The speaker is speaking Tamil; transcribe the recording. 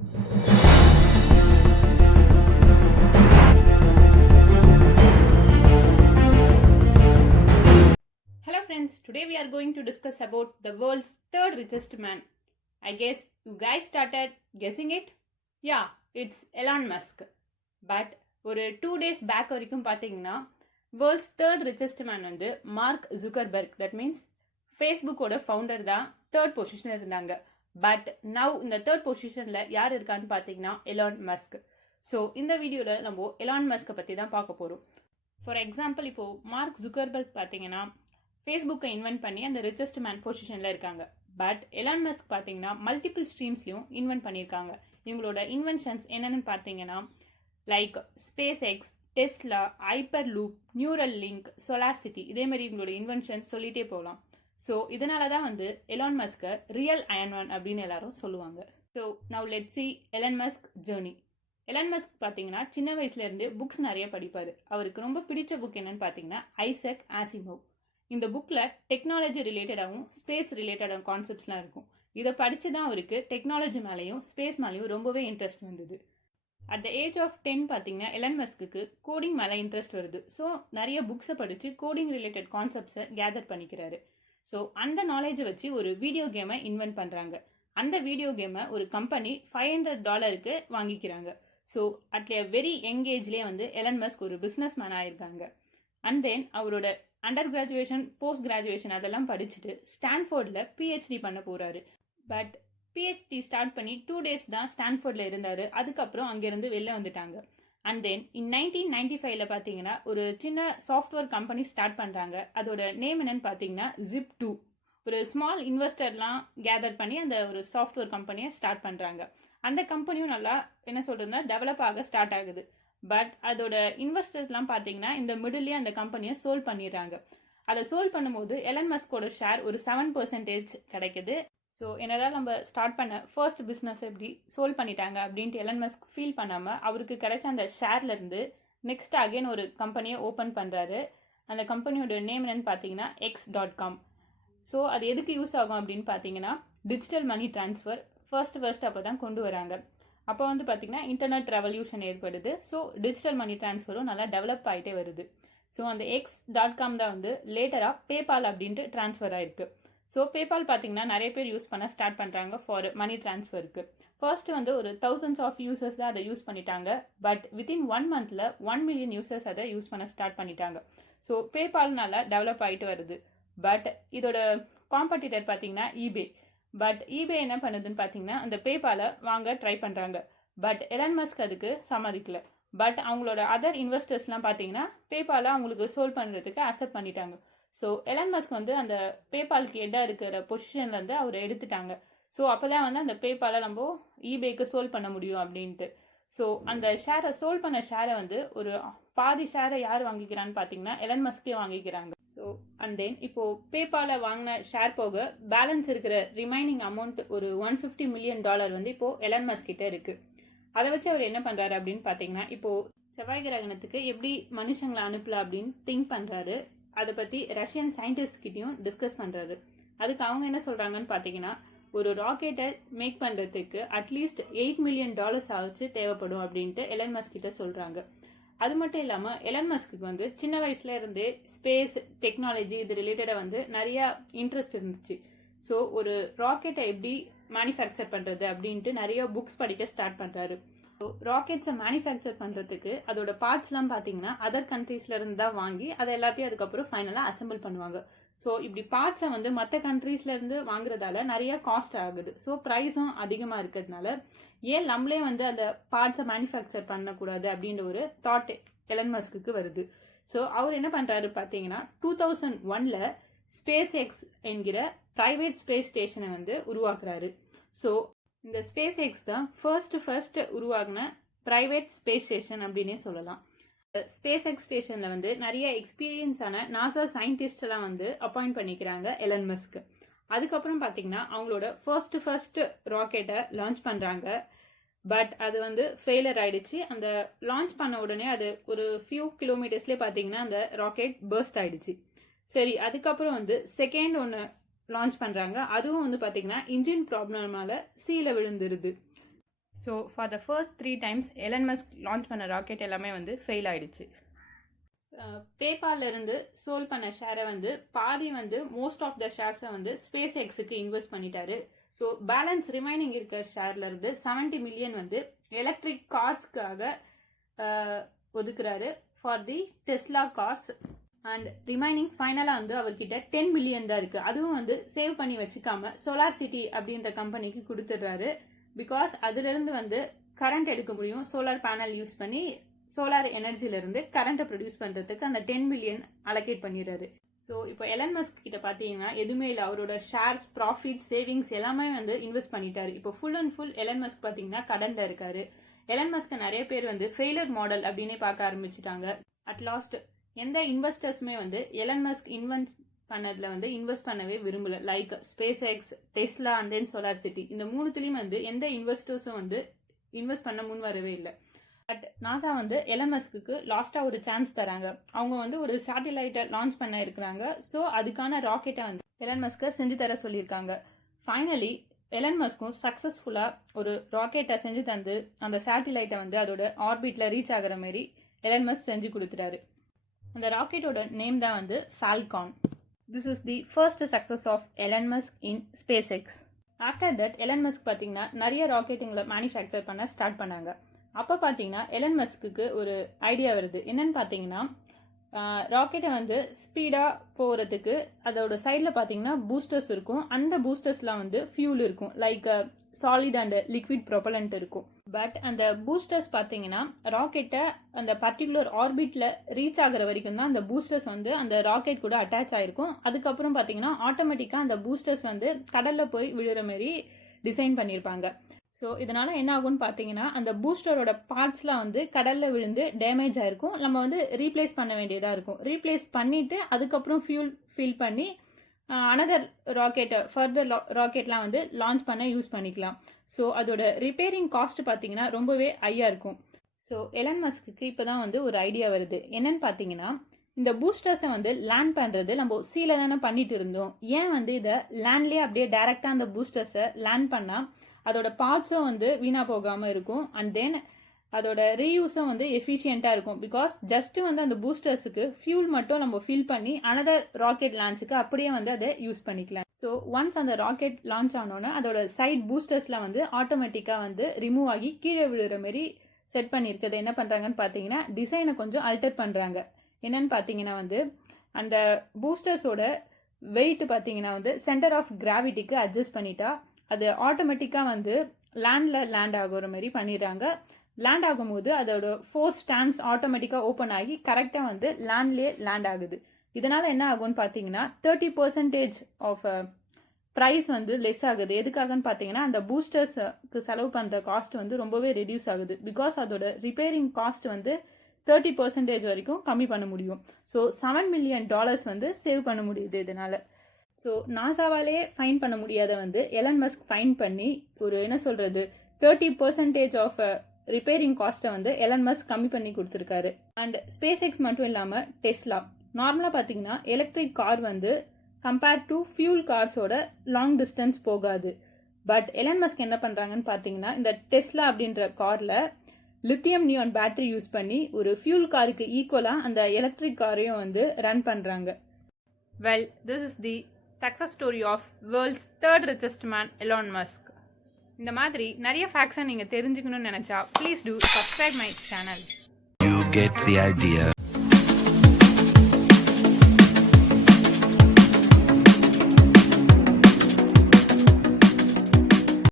Hello friends, today we are going to discuss about the world's third richest man. I guess you guys started guessing it? Yeah, it's Elon Musk. But ஒரு 2 days பேக் வரைக்கும் பார்த்தீங்கன்னா வேர்ல்ட்ஸ் தேர்ட் ரிச்சஸ்ட் மேன் வந்து மார்க் ஜுக்கர்பர்க், தட் மீன்ஸ் ஃபேஸ்புக்கோட ஃபவுண்டர் தான் தேர்ட் பொசிஷனில் இருந்தாங்க. பட் நவ் இந்த தேர்ட் பொசிஷனில் யார் இருக்கான்னு பார்த்தீங்கன்னா எலான் மஸ்க். ஸோ இந்த வீடியோவில் நம்ம எலான் மஸ்கை பற்றி தான் பார்க்க போகிறோம். ஃபார் எக்ஸாம்பிள், இப்போது மார்க் ஜுக்கர்பர்க் பார்த்தீங்கன்னா ஃபேஸ்புக்கை இன்வென்ட் பண்ணி அந்த ரிச்சஸ்ட் மேன் பொசிஷனில் இருக்காங்க. பட் எலான் மஸ்க் பார்த்தீங்கன்னா மல்டிபிள் ஸ்ட்ரீம்ஸ்லையும் இன்வென்ட் பண்ணியிருக்காங்க. இவங்களோட இன்வென்ஷன்ஸ் என்னென்னு பார்த்தீங்கன்னா like space X, Tesla, hyper loop, neural link, solar city, இதேமாதிரி இவங்களோட இன்வென்ஷன்ஸ் சொல்லிட்டே போகலாம். ஸோ இதனால தான் வந்து எலான் மஸ்கை ரியல் அயன் மேன் அப்படின்னு எல்லாரும் சொல்லுவாங்க. So now let's see Elon Musk journey. Elon Musk பார்த்தீங்கன்னா சின்ன வயசுலேருந்து புக்ஸ் நிறைய படிப்பார். அவருக்கு ரொம்ப பிடிச்ச புக் என்னன்னு பார்த்தீங்கன்னா ஐசக் ஆசிமோவ். இந்த புக்கில் டெக்னாலஜி ரிலேட்டடாகவும் ஸ்பேஸ் ரிலேட்டடான கான்செப்ட்ஸ்லாம் இருக்கும். இதை படித்து தான் அவருக்கு டெக்னாலஜி மேலேயும் ஸ்பேஸ் மேலேயும் ரொம்பவே இன்ட்ரெஸ்ட் வந்தது. அட் த ஏஜ் ஆஃப் 10 பார்த்தீங்கன்னா எலான் மஸ்க்கு கோடிங் மேலே இன்ட்ரெஸ்ட் வருது. ஸோ நிறைய புக்ஸை படித்து கோடிங் ரிலேட்டட் கான்செப்ட்ஸை கேதர் பண்ணிக்கிறாரு. ஸோ அந்த நாலேஜை வச்சு ஒரு வீடியோ கேமை இன்வென்ட் பண்ணுறாங்க. அந்த வீடியோ கேமை ஒரு கம்பெனி $500 வாங்கிக்கிறாங்க. So at a very young ஏஜ்லேயே வந்து எலான் மஸ்க் ஒரு பிஸ்னஸ் மேன் ஆயிருக்காங்க. அண்ட் தென் அவரோட அண்டர் கிராஜுவேஷன், போஸ்ட் கிராஜுவேஷன் அதெல்லாம் படிச்சுட்டு ஸ்டான்ஃபோர்டில் பிஹெச்டி பண்ண போகிறாரு. பட் பிஹெச்டி ஸ்டார்ட் பண்ணி 2 days தான் ஸ்டான்ஃபோர்டில் இருந்தார். அதுக்கப்புறம் அங்கேருந்து வெளில வந்துட்டாங்க. அண்ட் தென் இன் 1995 பார்த்தீங்கன்னா ஒரு சின்ன சாஃப்ட்வேர் கம்பெனி ஸ்டார்ட் பண்ணுறாங்க. அதோட நேம் என்னன்னு பார்த்தீங்கன்னா Zip2. ஒரு ஸ்மால் இன்வெஸ்டர்லாம் கேதர் பண்ணி அந்த ஒரு சாஃப்ட்வேர் கம்பெனியை ஸ்டார்ட் பண்ணுறாங்க. அந்த கம்பெனியும் நல்லா என்ன சொல்கிறதுனா டெவலப் ஆக ஸ்டார்ட் ஆகுது. பட் அதோட இன்வெஸ்டர்ஸ்லாம் பார்த்தீங்கன்னா இந்த மிடில்லே அந்த கம்பெனியை சோல்வ் பண்ணிடுறாங்க. அதை சோல்வ் பண்ணும்போது எலான் மஸ்கோட ஷேர் ஒரு 7% கிடைக்குது. ஸோ என்னதான் நம்ம ஸ்டார்ட் பண்ண ஃபர்ஸ்ட் பிஸ்னஸ் எப்படி சோல்வ் பண்ணிட்டாங்க அப்படின்ட்டு எலான் மஸ்க் ஃபீல் பண்ணாமல் அவருக்கு கிடைச்ச அந்த ஷேர்லேருந்து நெக்ஸ்ட் அகைன் ஒரு கம்பெனியை ஓப்பன் பண்ணுறாரு. அந்த கம்பெனியோட நேம் என்னன்னு பார்த்தீங்கன்னா X.com. ஸோ அது எதுக்கு யூஸ் ஆகும் அப்படின்னு பார்த்தீங்கன்னா டிஜிட்டல் மணி ட்ரான்ஸ்ஃபர் ஃபர்ஸ்ட் அப்போ தான் கொண்டு வராங்க. அப்போ வந்து பார்த்தீங்கன்னா இன்டர்நெட் ரெவல்யூஷன் ஏற்படுது. ஸோ டிஜிட்டல் மணி ட்ரான்ஸ்ஃபரும் நல்லா டெவலப் ஆகிட்டே வருது. ஸோ அந்த X.com தான் வந்து லேட்டராக பேபால் அப்படின்ட்டு ட்ரான்ஸ்ஃபர் ஆயிருக்கு. ஸோ பேபால் பார்த்தீங்கன்னா நிறைய பேர் யூஸ் பண்ண ஸ்டார்ட் பண்ணுறாங்க ஃபார் மணி ட்ரான்ஸ்ஃபருக்கு. ஃபர்ஸ்ட் வந்து ஒரு thousands ஆஃப் யூசர்ஸ் தான் அதை யூஸ் பண்ணிட்டாங்க. பட் வித்தின் 1 monthல 1 million யூசர்ஸ் அதை யூஸ் பண்ண ஸ்டார்ட் பண்ணிட்டாங்க. ஸோ பேபால் நல்லா டெவலப் ஆகிட்டு வருது. பட் இதோட காம்படிட்டர் பார்த்தீங்கன்னா ஈபே. பட் ஈபே என்ன பண்ணுதுன்னு பார்த்தீங்கன்னா அந்த பேபாலை வாங்க ட்ரை பண்ணுறாங்க. பட் எலான் மஸ்க் அதுக்கு சம்மதிக்கல. பட் அவங்களோட அதர் இன்வெஸ்டர்ஸ்லாம் பார்த்தீங்கன்னா பேபாலை அவங்களுக்கு சோல்வ் பண்ணுறதுக்கு அக்செப்ட் பண்ணிட்டாங்க. ஸோ எலான் மஸ்க் வந்து அந்த பேபாலுக்கு ஹெட்டாக இருக்கிற பொசிஷன்லேருந்து அவர் எடுத்துட்டாங்க. ஸோ அப்போ தான் வந்து அந்த பேபாலை நம்ம ஈபேக்கு சோல்வ் பண்ண முடியும் அப்படின்ட்டு. ஸோ அந்த ஷேரை சோல்வ் பண்ண ஷேரை வந்து ஒரு பாதி ஷேரை யார் வாங்கிக்கிறான்னு பார்த்தீங்கன்னா எலான் மஸ்கே வாங்கிக்கிறாங்க. ஸோ அண்ட் தென் இப்போது பேபாலை வாங்கின ஷேர் போக பேலன்ஸ் இருக்கிற ரிமைனிங் அமௌண்ட் ஒரு $150 million வந்து இப்போது எலான் மஸ்க் கிட்ட இருக்குது. அதை வச்சு அவர் என்ன பண்ணுறாரு அப்படின்னு பார்த்தீங்கன்னா இப்போது செவ்வாய் கிரகணத்துக்கு எப்படி மனுஷங்களை அனுப்பலாம் அப்படின்னு திங்க் பண்ணுறாரு. அதை பற்றி ரஷ்யன் சயின்டிஸ்ட் கிட்டையும் டிஸ்கஸ் பண்ணுறாரு. அதுக்கு அவங்க என்ன சொல்கிறாங்கன்னு பார்த்தீங்கன்னா ஒரு ராக்கெட்டை மேக் பண்ணுறதுக்கு அட்லீஸ்ட் $8 million ஆச்சு தேவைப்படும் அப்படின்ட்டு எலான் மஸ்க் கிட்ட சொல்கிறாங்க. அது மட்டும் இல்லாமல் எலான் மஸ்க்கு வந்து சின்ன வயசுல இருந்தே ஸ்பேஸ் டெக்னாலஜி இது ரிலேட்டடாக வந்து நிறையா இன்ட்ரெஸ்ட் இருந்துச்சு. ஸோ ஒரு ராக்கெட்டை எப்படி மேனுஃபேக்சர் பண்ணுறது அப்படின்ட்டு நிறைய புக்ஸ் படிக்க ஸ்டார்ட் பண்ணுறாரு. ஸோ ராக்கெட்ஸை மேனுஃபேக்சர் பண்ணுறதுக்கு அதோட பார்ட்ஸ்லாம் பார்த்தீங்கன்னா அதர் கண்ட்ரீஸ்லேருந்து தான் வாங்கி அதை எல்லாத்தையும் அதுக்கப்புறம் ஃபைனலாக அசம்பிள் பண்ணுவாங்க. ஸோ இப்படி பார்ட்ஸை வந்து மற்ற கண்ட்ரீஸ்லேருந்து வாங்குறதால நிறைய காஸ்ட் ஆகுது. ஸோ ப்ரைஸும் அதிகமாக இருக்கிறதுனால ஏன் நம்மளே வந்து அந்த பார்ட்ஸை மேனுஃபேக்சர் பண்ணக்கூடாது அப்படின்ற ஒரு தாட் எலான் மஸ்க்கு வருது. ஸோ அவர் என்ன பண்ணுறாரு பார்த்தீங்கன்னா 2001 ஸ்பேஸ் எக்ஸ் என்கிற ப்ரைவேட் ஸ்பேஸ் ஸ்டேஷனை வந்து உருவாக்குறாரு. ஸோ இந்த ஸ்பேஸ் எக்ஸ் தான் ஃபர்ஸ்ட் உருவாகின ப்ரைவேட் ஸ்பேஸ் ஸ்டேஷன் அப்படின்னே சொல்லலாம். ஸ்பேஸ் எக்ஸ் ஸ்டேஷனில் வந்து நிறைய எக்ஸ்பீரியன்ஸான நாசா சயின்டிஸ்டெல்லாம் வந்து அப்பாயிண்ட் பண்ணிக்கிறாங்க எலான் மஸ்க். அதுக்கப்புறம் பார்த்தீங்கன்னா அவங்களோட ஃபர்ஸ்ட் ராக்கெட்டை லான்ச் பண்ணுறாங்க. பட் அது வந்து ஃபெயிலர் ஆகிடுச்சு. அந்த லான்ச் பண்ண உடனே அது ஒரு ஃபியூ கிலோமீட்டர்ஸ்லேயே பார்த்தீங்கன்னா அந்த ராக்கெட் பர்ஸ்ட் ஆகிடுச்சு. சரி, அதுக்கப்புறம் வந்து செகண்ட் ஒன்று லான்ச் பண்ணுறாங்க. அதுவும் வந்து பார்த்தீங்கன்னா இன்ஜின் ப்ராப்ளமால் சீல விழுந்துருது. So for the first 3 times Elon Musk launch பண்ண ராக்கெட் எல்லாமே வந்து ஃபெயில் ஆயிடுச்சு. பேபால்ல இருந்து சோல் பண்ண ஷேரை வந்து பாதி வந்து மோஸ்ட் ஆஃப் த ஷேர்ஸை வந்து ஸ்பேஸ் எக்ஸுக்கு இன்வெஸ்ட் பண்ணிட்டாரு. ஸோ பேலன்ஸ் ரிமைனிங் இருக்க ஷேர்ல இருந்து 70 million வந்து எலக்ட்ரிக் கார்ஸ்க்காக ஒதுக்குறாரு for the Tesla cars. And remaining ஃபைனலாக வந்து அவர்கிட்ட 10 million தான் இருக்குது. அதுவும் வந்து சேவ் பண்ணி வச்சுக்காம சோலார் சிட்டி அப்படின்ற கம்பெனிக்கு கொடுத்துட்றாரு. பிகாஸ் அதுலேருந்து வந்து கரண்ட் எடுக்க முடியும். சோலார் பேனல் யூஸ் பண்ணி சோலார் எனர்ஜிலேருந்து கரண்ட்டை ப்ரொடியூஸ் பண்ணுறதுக்கு அந்த 10 million அலோகேட் பண்ணிடுறாரு. ஸோ இப்போ எலன் மஸ்க் கிட்ட பார்த்தீங்கன்னா எதுவுமே இல்லை. அவரோட ஷேர்ஸ், ப்ராஃபிட், சேவிங்ஸ் எல்லாமே வந்து இன்வெஸ்ட் பண்ணிட்டாரு. இப்போ full and full Elon Musk பார்த்தீங்கன்னா கடனில் இருக்காரு. எலன் மஸ்க் நிறைய பேர் வந்து ஃபெயிலியர் மாடல் அப்படின்னே பார்க்க ஆரம்பிச்சுட்டாங்க. அட் லாஸ்ட் எந்த இன்வெஸ்டர்ஸுமே வந்து எலன் மஸ்க் பண்ணதில் வந்து இன்வெஸ்ட் பண்ணவே விரும்பல. Like space X, Tesla and then solar city, இந்த மூணுத்துலேயும் வந்து எந்த இன்வெஸ்டர்ஸும் வந்து இன்வெஸ்ட் பண்ண முன் வரவே இல்லை. பட் நாசா வந்து எலன் மஸ்க்கு லாஸ்ட்டாக ஒரு சான்ஸ் தராங்க. அவங்க வந்து ஒரு சேட்டிலைட்டை லான்ச் பண்ண இருக்கிறாங்க. ஸோ அதுக்கான ராக்கெட்டை வந்து எலன் மஸ்க்கை செஞ்சு தர சொல்லியிருக்காங்க. ஃபைனலி எலன் மஸ்க்கும் சக்ஸஸ்ஃபுல்லாக ஒரு ராக்கெட்டை செஞ்சு தந்து அந்த சேட்டிலைட்டை வந்து அதோட ஆர்பிட்டில் ரீச் ஆகிற மாதிரி எலன் மஸ்க் செஞ்சு கொடுத்துட்டாரு. அந்த ராக்கெட்டோட நேம் தான் வந்து falcon. This is the first success of Elon Musk in SpaceX. After that, Elon Musk பார்த்தீங்கன்னா நிறைய ராக்கெட்டுங்களை மேனுஃபேக்சர் பண்ண ஸ்டார்ட் பண்ணாங்க. அப்போ பார்த்தீங்கன்னா எலன் மஸ்க்கு ஒரு ஐடியா வருது. என்னன்னு பார்த்தீங்கன்னா ராக்கெட்டை வந்து ஸ்பீடாக போகிறதுக்கு அதோட சைடில் பார்த்தீங்கன்னா பூஸ்டர்ஸ் இருக்கும். அந்த பூஸ்டர்ஸ்லாம் வந்து ஃபியூல் இருக்கும். லைக் சாலிட் அண்ட் லிக்விட் ப்ரொபலண்ட் இருக்கும். பட் அந்த பூஸ்டர்ஸ் பார்த்தீங்கன்னா ராக்கெட்டை அந்த பர்டிகுலர் ஆர்பிட்டில் ரீச் ஆகிற வரைக்கும் தான் அந்த பூஸ்டர்ஸ் வந்து அந்த ராக்கெட் கூட அட்டாச் ஆகிருக்கும். அதுக்கப்புறம் பார்த்தீங்கன்னா ஆட்டோமேட்டிக்காக அந்த பூஸ்டர்ஸ் வந்து கடலில் போய் விழுற மாதிரி டிசைன் பண்ணியிருப்பாங்க. ஸோ இதனால் என்ன ஆகும்னு பார்த்தீங்கன்னா அந்த பூஸ்டரோட பார்ட்ஸ்லாம் வந்து கடலில் விழுந்து டேமேஜ் ஆகிருக்கும். நம்ம வந்து ரீப்ளேஸ் பண்ண வேண்டியதாக இருக்கும். ரீப்ளேஸ் பண்ணிவிட்டு அதுக்கப்புறம் ஃபியூல் ஃபில் பண்ணி அனதர் ராக்கெட்டை ஃபர்தர் ராக்கெட்லாம் வந்து லான்ச் பண்ண யூஸ் பண்ணிக்கலாம். ஸோ அதோட ரிப்பேரிங் காஸ்ட் பார்த்தீங்கன்னா ரொம்பவே ஹையாக இருக்கும். ஸோ எலன் மஸ்க்கு இப்போ தான் வந்து ஒரு ஐடியா வருது. என்னன்னு பார்த்தீங்கன்னா இந்த பூஸ்டர்ஸை வந்து லேண்ட் பண்ணுறது நம்ம சீல தானே பண்ணிட்டு இருந்தோம். ஏன் வந்து இதை லேண்ட்லேயே அப்படியே டைரெக்டாக அந்த பூஸ்டர்ஸை லேண்ட் பண்ணால் அதோட பார்ட்ஸும் வந்து வீணாக போகாமல் இருக்கும். அண்ட் தென் அதோட ரீயூஸும் வந்து எஃபிஷியண்ட்டாக இருக்கும். பிகாஸ் ஜஸ்ட்டு வந்து அந்த பூஸ்டர்ஸுக்கு ஃபியூல் மட்டும் நம்ம ஃபில் பண்ணி அனதர் ராக்கெட் லான்ச்சுக்கு அப்படியே வந்து அதை யூஸ் பண்ணிக்கலாம். ஸோ ஒன்ஸ் அந்த ராக்கெட் லான்ச் ஆனோன்னு அதோட சைட் பூஸ்டர்ஸ்லாம் வந்து ஆட்டோமேட்டிக்காக வந்து ரிமூவ் ஆகி கீழே விழுற மாதிரி செட் பண்ணியிருக்கிறது. என்ன பண்ணுறாங்கன்னு பார்த்தீங்கன்னா டிசைனை கொஞ்சம் அல்டர் பண்ணுறாங்க. என்னன்னு பார்த்தீங்கன்னா வந்து அந்த பூஸ்டர்ஸோட வெயிட் பார்த்தீங்கன்னா வந்து சென்டர் ஆஃப் கிராவிட்டிக்கு அட்ஜஸ்ட் பண்ணிட்டா அது ஆட்டோமேட்டிக்காக வந்து லேண்ட் ஆகுற மாதிரி பண்ணிடுறாங்க. லேண்ட் ஆகும்போது அதோட 4 ஸ்டாண்ட்ஸ் ஆட்டோமேட்டிக்காக ஓப்பன் ஆகி கரெக்டாக வந்து லேண்ட்லேயே லேண்ட் ஆகுது. இதனால் என்ன ஆகும்னு பார்த்தீங்கன்னா 30% ஆஃப் ப்ரைஸ் வந்து லெஸ் ஆகுது. எதுக்காகன்னு பார்த்தீங்கன்னா அந்த பூஸ்டர்ஸ்க்கு செலவு பண்ணுற காஸ்ட் வந்து ரொம்பவே ரெடியூஸ் ஆகுது. பிகாஸ் அதோட ரிப்பேரிங் காஸ்ட் வந்து 30% வரைக்கும் கம்மி பண்ண முடியும். ஸோ $7 million வந்து சேவ் பண்ண முடியுது இதனால். ஸோ நாசாவாலேயே ஃபைன் பண்ண முடியாத வந்து எலன் மஸ்க் ஃபைன் பண்ணி ஒரு என்ன சொல்கிறது 30% ஆஃப் ரிப்பேரிங் காஸ்ட்டை வந்து எலன் மஸ்க் கம்மி பண்ணி கொடுத்துருக்காரு. அண்ட் ஸ்பேஸ் எக்ஸ் மட்டும் இல்லாமல் டெஸ்லா நார்மலாக பார்த்தீங்கன்னா எலக்ட்ரிக் கார் வந்து கம்பேர்ட் டு ஃபியூல் கார்ஸோட லாங் டிஸ்டன்ஸ் போகாது. பட் எலன் மஸ்க் என்ன பண்ணுறாங்கன்னு பார்த்தீங்கன்னா இந்த டெஸ்லா அப்படின்ற காரில் லித்தியம் நியான் பேட்டரி யூஸ் பண்ணி ஒரு ஃபியூல் காருக்கு ஈக்குவலாக அந்த எலக்ட்ரிக் காரையும் வந்து ரன் பண்ணுறாங்க. Well, this is the success story of world's 3rd richest man Elon Musk. இந்த மாதிரி நிறைய ஃபேக்ட்ஸை நீங்கள் தெரிஞ்சுக்கணும்னு நினச்சா please do subscribe my channel. You get the idea.